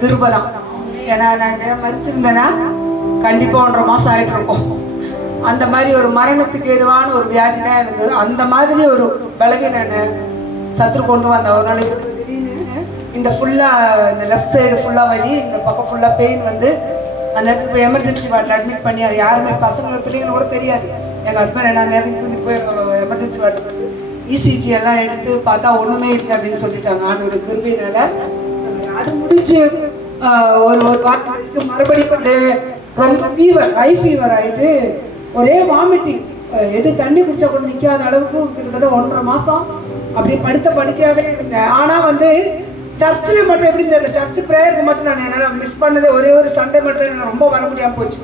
கிருபதான். ஏன்னா நான் மறிச்சிருந்தேன்னா கண்டிப்பா 1.5 மாசம் ஆயிட்டு இருக்கும். அந்த மாதிரி ஒரு மரணத்துக்கு எதுவான ஒரு வியாதி தான் எனக்கு. அந்த மாதிரி ஒரு பலவீனம் சத்துரு கொண்டு வந்த ஒரு நாளைக்கு இந்த ஃபுல்லா இந்த லெஃப்ட் சைடு ஃபுல்லா வலி, இந்த பக்கம் ஃபுல்லா பெயின் வந்து அந்த இடத்துல போய் எமர்ஜென்சி வார்டில் அட்மிட் பண்ணி யாருமே பசங்க பிள்ளைங்க கூட தெரியாது. எங்கள் ஹஸ்பண்ட் என்ன நேரத்துக்கு தூக்கிட்டு போய் எமர்ஜென்சி வார்டில் இசிஜி எல்லாம் எடுத்து பார்த்தா ஒன்றுமே இல்லை அப்படின்னு சொல்லிட்டாங்க. ஆண்டோட கிருபையினால அது முடிச்சு ஒரு வாரம் கழிச்சு மறுபடியும் ரொம்ப ஃபீவர், ஹை ஃபீவர் ஆகிட்டு ஒரே வாமிட்டிங், எது தண்ணி குடிச்சா கூட நிற்காத அளவுக்கு கிட்டத்தட்ட 1.5 மாதம் அப்படியே படுக்கையாகவே இருந்தேன். ஆனால் வந்து சர்ச்சில் மட்டும் எப்படி தெரியல, சர்ச்சு ப்ரேயருக்கு மட்டும் நான் என்னால் மிஸ் பண்ணது ஒரே ஒரு சண்டே மட்டும் எனக்கு ரொம்ப வர முடியாமல் போச்சு.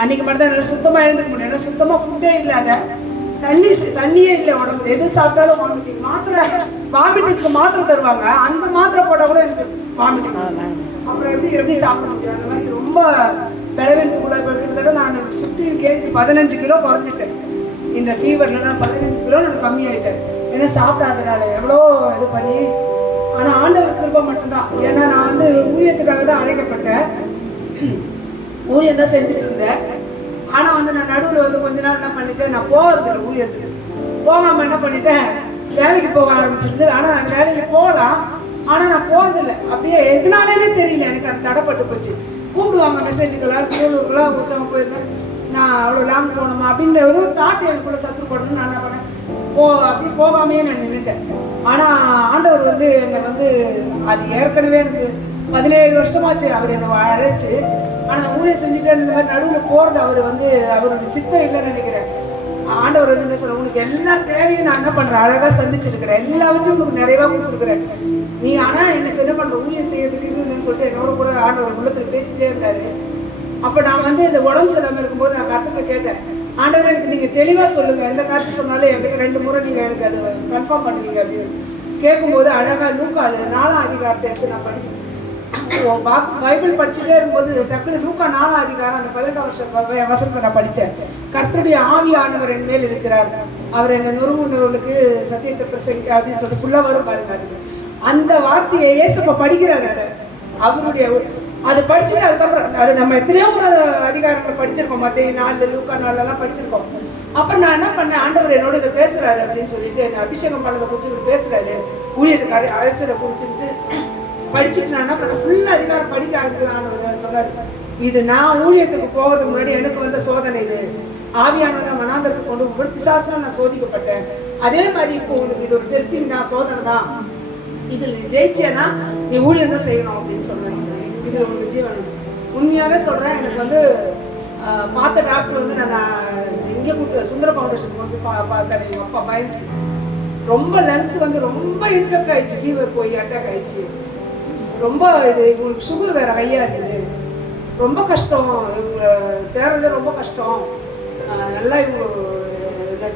அன்றைக்கி மட்டும் தான் என்னால் சுத்தமாக எழுந்துக்க முடியும். ஏன்னா சுத்தமாக ஃபுட்டே இல்லாத தண்ணியே இல்லை உடம்புல, எது சாப்பிட்டாலும் வாமிட்டிங். வாமிட்டுக்கு மாத்திரை தருவாங்க, அந்த மாத்திரை போட்டால் கூட எனக்கு வாமிட்டிங். அப்புறம் எப்படி சாப்பிட முடியும்? அந்த மாதிரி ரொம்ப விளைவெடுத்துக்குள்ள கிட்டத்தட்ட நான் 15 kg 15 கிலோ குறைஞ்சிட்டேன். இந்த ஃபீவரில் நான் 15 கிலோ நான் கம்மியாயிட்டேன். ஏன்னா சாப்பிடாதனால எவ்வளோ இது பண்ணி. ஆனால் ஆண்டவர் கிருபை மட்டும்தான். ஏன்னா நான் வந்து ஊழியத்துக்காக தான் அழைக்கப்பட்டேன், ஊழியம் தான் செஞ்சுட்டு இருந்தேன். ஆனால் வந்து நான் நடுவில் வந்து கொஞ்ச நாள் என்ன பண்ணிட்டேன், நான் போகிறதில்ல ஊழியத்துக்கு. போகாமல் என்ன பண்ணிட்டேன், வேலைக்கு போக ஆரம்பிச்சிருது. ஆனால் அந்த வேலைக்கு போகலாம், ஆனால் நான் போகிறதில்ல. அப்படியே எதனாலே தெரியல, எனக்கு அது தடைப்பட்டு போச்சு. கூப்பிடுவாங்க மெசேஜுக்கெல்லாம், திருவள்ளூருக்குலாம் உற்சவம் போயிருந்தேன். நான் அவ்வளோ லாங் போகணுமா அப்படின்ற ஒரு தாட் எனக்குள்ளே சத்துரு போடணும்னு நான் என்ன பண்ணேன், அப்படி போகாமையே நான் நின்றுட்டேன். ஆனால் ஆண்டவர் வந்து என்னை வந்து அது ஏற்கனவே எனக்கு 17 வருஷமாச்சு அவர் என்னை அழைச்சி. ஆனால் ஊழியம் செஞ்சுட்டு இந்த மாதிரி நடுவில் போகிறது அவர் வந்து அவருடைய சித்தம் இல்லைன்னு நினைக்கிறேன். ஆண்டவர் வந்து என்ன சொல்ல, உனக்கு எல்லா தேவையும் நான் என்ன பண்ணுறேன், அழகாக சந்திச்சிருக்கிறேன், எல்லாவற்றையும் உனக்கு நிறைவாக கொடுத்துருக்குறேன். நீ ஆனால் எனக்கு என்ன பண்ணுற, ஊழியம் செய்யறதுக்கு இதுன்னு சொல்லிட்டு என்னோட கூட ஆண்டவர் உள்ளத்தில் பேசிகிட்டே இருந்தார். அப்போ நான் வந்து இந்த உடம்பு சரியில்லாமல் இருக்கும்போது நான் கருத்தை கேட்டேன், ஆண்டவர் எனக்கு நீங்கள் தெளிவாக சொல்லுங்கள், எந்த கருத்து சொன்னாலும் என்கிட்ட 2 முறை நீங்கள் எனக்கு அது கன்ஃபார்ம் பண்ணுவீங்க அப்படின்னு கேட்கும்போது அழகாக லூக்கால் 4ஆம் அதிகாரத்தை எடுத்து நான் படிச்சேன். பைபிள் படிச்சுட்டே இருக்கும்போது டக்குனு லூக்கா 4ஆம் அதிகாரம் அந்த 18 வசனத்தை நான் படித்தேன். கர்த்தருடைய ஆவியானவர் என் மேல் இருக்கிறார், அவர் என்னை நொறுங்குண்டவர்களுக்கு சத்தியத்தை பிரசங்க அப்படின்னு சொல்லிட்டு ஃபுல்லாக வரும் பாருங்க. அதுக்கு அந்த வார்த்தையை ஏசப்பா படிக்கிறாரு. அதை அவருடைய அது படிச்சுட்டு அதுக்கப்புறம் அது நம்ம எத்தனையோ ஒரு அதிகாரங்களை படிச்சிருக்கோம், மத்திய 4 லூக்கா 4 படிச்சிருக்கோம். அப்புறம் நான் என்ன பண்ணேன், ஆண்டவர் என்னோட இதை பேசுறாரு அப்படின்னு சொல்லிட்டு என்ன அபிஷேகம் பண்ணதை குறித்து இவர் பேசுறாரு, ஊழியத்துக்காரி அழைச்சதை குறிச்சுட்டு படிச்சுட்டு நான் என்ன பண்ணேன், ஃபுல்லாக அதிகாரம் படிக்க ஆரம்பிக்கலான்னு சொன்னார். இது நான் ஊழியத்துக்கு போகிறதுக்கு முன்னாடி எனக்கு வந்த சோதனை, இது ஆவியானவரை மனாந்தரத்துக்கு கொண்டு போய் பிசாசுனா நான் சோதிக்கப்பட்டேன். அதே மாதிரி இப்போ உங்களுக்கு இது ஒரு டெஸ்டிங் தான், சோதனை தான், இதில் நீ ஜெயிச்சேன்னா நீ ஊழியம் தான் செய்யணும் அப்படின்னு சொன்னேன். இது உங்களுக்கு ஜீவன். உண்மையாகவே சொல்கிறேன், எனக்கு வந்து பார்த்த டாக்டர் வந்து நான் இங்கே கூப்பிட்டு சுந்தர ஃபவுண்டேஷன் கொண்டு பார்த்தேன். எங்கள் அப்பா பயந்து ரொம்ப லங்ஸ் வந்து ரொம்ப இன்ஃபெக்ட் ஆயிடுச்சு, ஃபீவர் போய் அட்டாக் ஆயிடுச்சு, ரொம்ப இது உங்களுக்கு சுகர் வேறு ஹையாக இருக்குது, ரொம்ப கஷ்டம், இவங்க தேர்றது ரொம்ப கஷ்டம், நல்லா இவங்க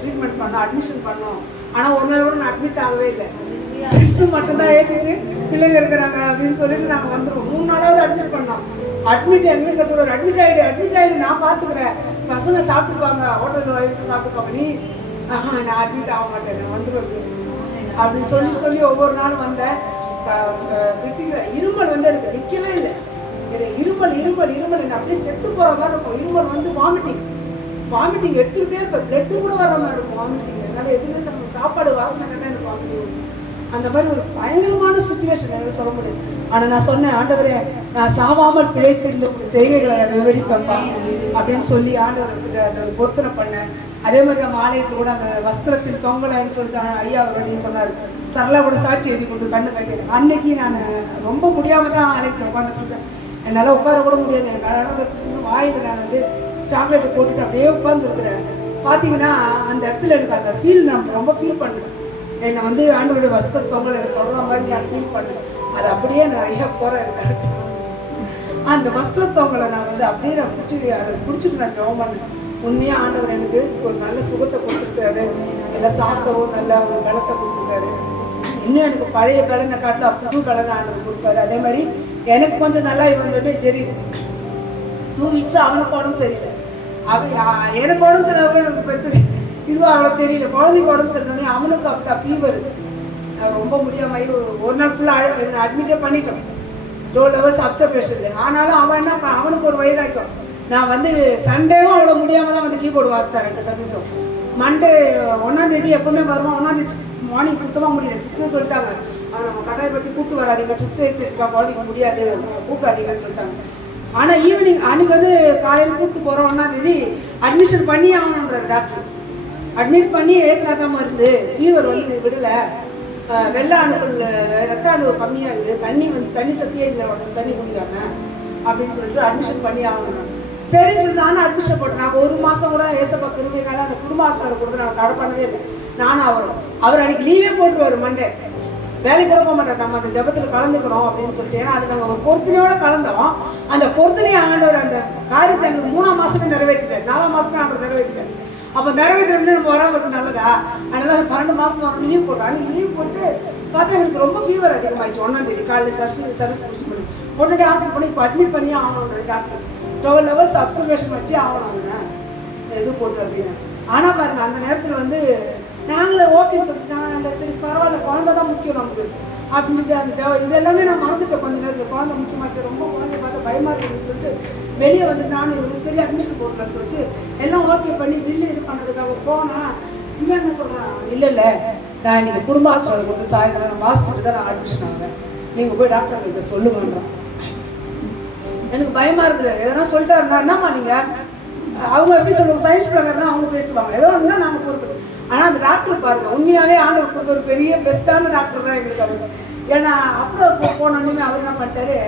ட்ரீட்மெண்ட் பண்ணோம், அட்மிஷன் பண்ணோம். ஆனால் ஒரு நாள் கூட நான் அட்மிட் ஆகவே இல்லை, ட்ரிப்ஸு மட்டும்தான் ஏற்றிட்டு பிள்ளைங்க இருக்கிறாங்க அப்படின்னு சொல்லிட்டு நாங்கள் வந்துடுவோம். 3 நாளாவது அட்மிட் பண்ணோம். அட்மிட் எங்கள் வீட்டில் சொல்லுவார், அட்மிட் ஆகிடு நான் பார்த்துக்கிறேன், பசங்க சாப்பிட்டுப்பாங்க, ஹோட்டலில் வாங்கிட்டு சாப்பிட்டுப்பாங்க, நீ நான் அட்மிட் ஆக மாட்டேன், நான் வந்துடுவேன் அப்படின்னு சொல்லி ஒவ்வொரு நாளும் வந்தேன். இருமல் வந்து எனக்கு நிற்கவே இல்லை, இருமல் என்ன அப்படியே செத்து போகிற மாதிரி இருக்கும். இருமல் வந்து வாமிட்டிங் எடுத்துக்கிட்டே இருப்பேன், பிளட்டு கூட வர மாதிரி இருக்கும் வாமிட்டிங். என்னால் எதுவுமே சாப்பாடு வாசனை கண்டா எனக்கு வாமிட்டிங். அந்த மாதிரி ஒரு பயங்கரமான சுச்சுவேஷன் எனக்கு சொல்ல முடியும். ஆனால் நான் சொன்னேன், ஆண்டவரே நான் சாவாமல் பிழைத்திருந்த செய்கைகளை நான் விவரிப்பேன்ப்பா அப்படின்னு சொல்லி ஆண்டவர்கிட்ட அதை பொருத்தனை பண்ணேன். அதே மாதிரி நம்ம ஆலயத்தில் கூட அந்த வஸ்திரத்தின் தொங்கலைன்னு சொல்லிட்டு ஐயா அவருடைய சொன்னார், சரளா கூட சாட்சி எழுதி கொடுத்து கண்ணு கட்டிடுறேன். அன்னைக்கு நான் ரொம்ப முடியாமல் தான் ஆலயத்தில் உட்காந்துட்டு இருக்கேன், என்னால் உட்கார கூட முடியாது. என் கடவுள் வாயில் நான் வந்து சாக்லேட்டை போட்டுட்டு அப்படியே உட்காந்துருக்குறேன். பார்த்தீங்கன்னா அந்த இடத்துல எனக்கு அந்த ஃபீல் நான் ரொம்ப ஃபீல் பண்ணேன். என்னை வந்து ஆண்டவருடைய வஸ்திர தொங்கல் எனக்கு தொடர மாதிரி நான் ஃபீல் பண்ணேன். அது அப்படியே நான் ஐயா போகிறேன் இருக்காரு. அந்த வஸ்திர தொங்கலை நான் வந்து அப்படியே நான் பிடிச்சிட்டு நான் ஜெபம் பண்ணேன். உண்மையாக ஆண்டவர் எனக்கு ஒரு நல்ல சுகத்தை கொடுத்துருக்காரு, எல்லாம் சாப்பிட்டவும் நல்ல ஒரு பலத்தை கொடுத்துருக்காரு. இன்னும் எனக்கு பழைய பலனை காட்டில் புது பலனை ஆண்டவர் கொடுப்பாரு. அதே மாதிரி எனக்கு கொஞ்சம் நல்லா வந்துட்டு சரி 2 வீக்ஸ் அவனுக்கு உடம்பு சரியில்லை, எனக்கு உடம்பு சரியில்லை கூட எனக்கு பிரச்சனை, இதுவும் அவ்வளோ தெரியல. குழந்தைக்கு உடம்பு சரியில்லை, அவனுக்கு அப்படி ஃபீவர் ரொம்ப முடியாமல் ஒரு நாள் ஃபுல்லாக என்ன அட்மிட்டே பண்ணிட்டோம். Low levels observation. ஆனாலும் அவன் என்ன அவனுக்கு ஒரு வைராக்கியம். நான் வந்து சண்டேவும் அவ்வளோ முடியாமல் தான் வந்து கீபோர்டு வாசித்தேன் 2 சர்வீஸும். மண்டே 1ஆம் தேதி எப்பவுமே வருவான். 1ஆம் தேதி மார்னிங் சுத்தமாக முடியல. சிஸ்டர் சொல்லிட்டாங்க, அவன் நம்ம கட்டாயப்பட்டு கூப்பிட்டு வராதிங்க, ட்ரிப்ஸ் எடுத்துருக்கா, குழந்தைக்க முடியாது, கூப்பிடாதீங்கன்னு சொல்லிட்டாங்க. ஆனால் ஈவினிங் அன்றைக்கி வந்து காலையில் கூப்பிட்டு போகிறோம். 1ஆம் தேதி அட்மிஷன் பண்ணி ஆகணுன்றார் டாக்டர். அட்மிட் பண்ணி ஏற்கனவே தான் மருந்து, ஃபீவர் வந்து விடலை, வெள்ளை அணுக்கள் ரத்த அணு கம்மியாகுது, தண்ணி சத்தியே இல்லை, தண்ணி குடிக்காம அப்படின்னு சொல்லிட்டு அட்மிஷன் பண்ணி ஆகணும். சரின்னு சொல்லிட்டு நானும் அட்மிஷன் போட்டேன். நாங்கள் 1 மாதம் கூட ஏசப்பா கிருமையினால அந்த குடும்ப ஹாஸ்பிட்டல் கொடுத்து நாங்கள் தடை பண்ணவே இல்லை. நானும் அவர் அன்றைக்கி லீவே போட்டுருவார். மண்டே வேலைக்கு கூட போக மாட்டார். நம்ம அந்த ஜபத்தில் கலந்துக்கணும் அப்படின்னு சொல்லிட்டு. ஏன்னா அது நாங்கள் ஒரு பொருத்தனையோடு கலந்தோம். அந்த பொருத்தனை ஆண்டவர் அந்த காரியத்தை எங்களுக்கு 3ஆம் மாதமே நிறைவேற்றிட்டார். 4ஆம் மாதமே ஆண்டவர் நிறைவேற்றிட்டார். அப்போ நிறைவேற்றி நம்ம வராமல் இருக்கு நல்லதா? அதனால 12 மாதம் வரும் லீவ் போட்டோம். அன்றைக்கி லீவ் போட்டு பார்த்தா எனக்கு ரொம்ப ஃபீவர் அதிகமாகிடுச்சு. 1ஆம் தேதி காலையில் சர்வீஸ் முடிச்சு பண்ணி உடனே ஹாஸ்பிட்டல் பண்ணி இப்போ அட்மிட் பண்ணி ஆகணும். டாக்டர் 12 ஹவர்ஸ் அப்சர்வேஷன் வச்சு ஆகணும்னா இது போட்டு அப்படின்னு. ஆனால் பாருங்கள் அந்த நேரத்தில் வந்து நாங்களே ஓகேன்னு சொல்லிட்டு நாங்கள் சரி பரவாயில்ல, குழந்தை தான் முக்கியம் நமக்கு அப்படின்ட்டு அந்த இது எல்லாமே நான் மறந்துட்டேன். கொஞ்சம் நேரத்தில் குழந்தை முக்கியமாச்சு, ரொம்ப குழந்தை பார்த்தா பயமாக இருக்குதுன்னு சொல்லிட்டு வெளியே வந்து நானும் இவங்க சரி அட்மிஷன் போடலான்னு சொல்லிட்டு எல்லாம் ஓகே பண்ணி பில்லு இது பண்ணுறதுக்காக போனால் இன்னும் என்ன சொல்கிறேன், இல்லை நான் இன்றைக்கி குடும்ப ஹாஸ்பிட்டல் கொடுத்து சாயந்தரம் நான் வாசிச்சுட்டு தான் நான் அட்மிஷன் ஆகுவேன், நீங்கள் போய் டாக்டர் கிட்ட சொல்லுங்கன்றான். எனக்கு பயமாக இருக்குது. எதனா சொல்லிட்டாருன்னா என்னம்மா நீங்கள் அவங்க எப்படி சொல்லுவாங்க, சயின்ஸ் பிரகாரம் அவங்க பேசுவாங்க, ஏதோ ஒன்றா நாங்கள் பொறுப்பு. ஆனால் அந்த டாக்டர் பாருங்கள் உண்மையாகவே ஆண்டவர் கொடுத்த ஒரு பெரிய பெஸ்ட்டான டாக்டர் தான் எங்களுக்கு அவர். ஏன்னா அப்புறம் போனோன்னுமே அவர் என்ன பண்ணிட்டாரு,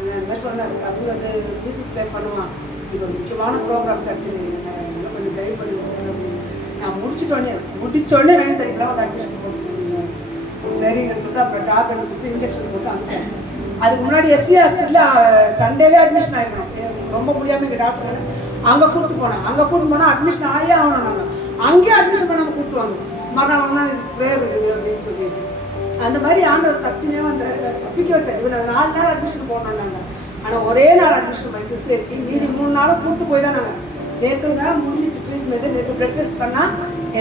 இந்த மாதிரி சொன்னார், அவங்க வந்து மியூசிக் ப்ளே பண்ணுவான், இது ஒரு முக்கியமான ப்ரோக்ராம் சர்ச்சு, கொஞ்சம் ட்ரைவ் பண்ணி அப்படின்னு. நான் முடிச்சோடனே வேணும் தெரியுங்களா ஒரு அட்மிஷன் போட்டு சரிங்கன்னு சொல்லிட்டு அப்புறம் டாக்டர் கொடுத்து இன்ஜெக்ஷன் போட்டு அனுப்பிச்சேன். அதுக்கு முன்னாடி எஸ்வி ஹாஸ்பிட்டலில் சண்டேவே அட்மிஷன் ஆகிக்கணும். ரொம்ப முடியாமல் எங்கள் டாக்டர் அங்கே கூப்பிட்டு போனேன். அங்கே கூப்பிட்டு போனால் அட்மிஷன் ஆகியே ஆகணும். நாங்கள் அங்கேயே அட்மிஷன் பண்ணாமல் கூப்பிட்டு வாங்க, மறுநாள் தான் இது ப்ரேயர் இருக்குது அப்படின்னு சொல்லிட்டு அந்த மாதிரி ஆண்டவர் தப்பிச்சுனே அந்த தப்பிக்க வச்சார். இவங்க 4 நாள் அட்மிஷன் போனோம் நாங்கள். ஆனால் ஒரே நாள் அட்மிஷன் பண்ணி சேர்த்து மீதி 3 நாளும் கூப்பிட்டு போய் தான் நாங்கள் நேற்று தான் முடிஞ்சிச்சு ட்ரீட்மெண்ட்டு. நேற்று பிளட் டெஸ்ட் பண்ணால்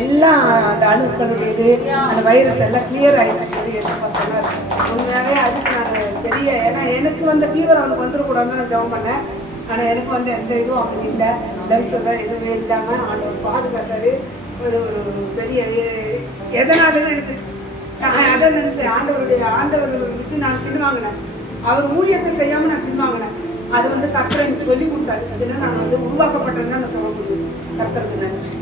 எல்லாம் அந்த அணுக்களுடைய இது அந்த வைரஸ் எல்லாம் கிளியர் ஆகிடுச்சு சொல்லி எதுப்பா சொன்னார். உண்மையாகவே அதுக்கு நாங்கள் பெரிய, ஏன்னா எனக்கு வந்த ஃபீவர் அவனுக்கு வந்துடக்கூடாதுன்னு நான் ஜெபம் பண்ணேன். ஆனால் எனக்கு வந்து எந்த இதுவும் அவனுக்கு இல்லை, லங்ஸ் எல்லாம் எதுவுமே இல்லாமல் ஆண்டவர் பாதுகாத்தாரு. ஒரு பெரிய எதனாலன்னு எனக்கு அதை நினச்சேன், ஆண்டவர் விட்டு நான் பின்வாங்கினேன். அவர் ஊழியத்தை செய்யாமல் நான் பின்வாங்கினேன். அது வந்து கர்த்தர் எனக்கு சொல்லி கொடுத்தாரு. அதெல்லாம் நான் வந்து உருவாக்கப்பட்டது தான் நான் சொல்ல முடியும். கர்த்தருக்கு நன்றி.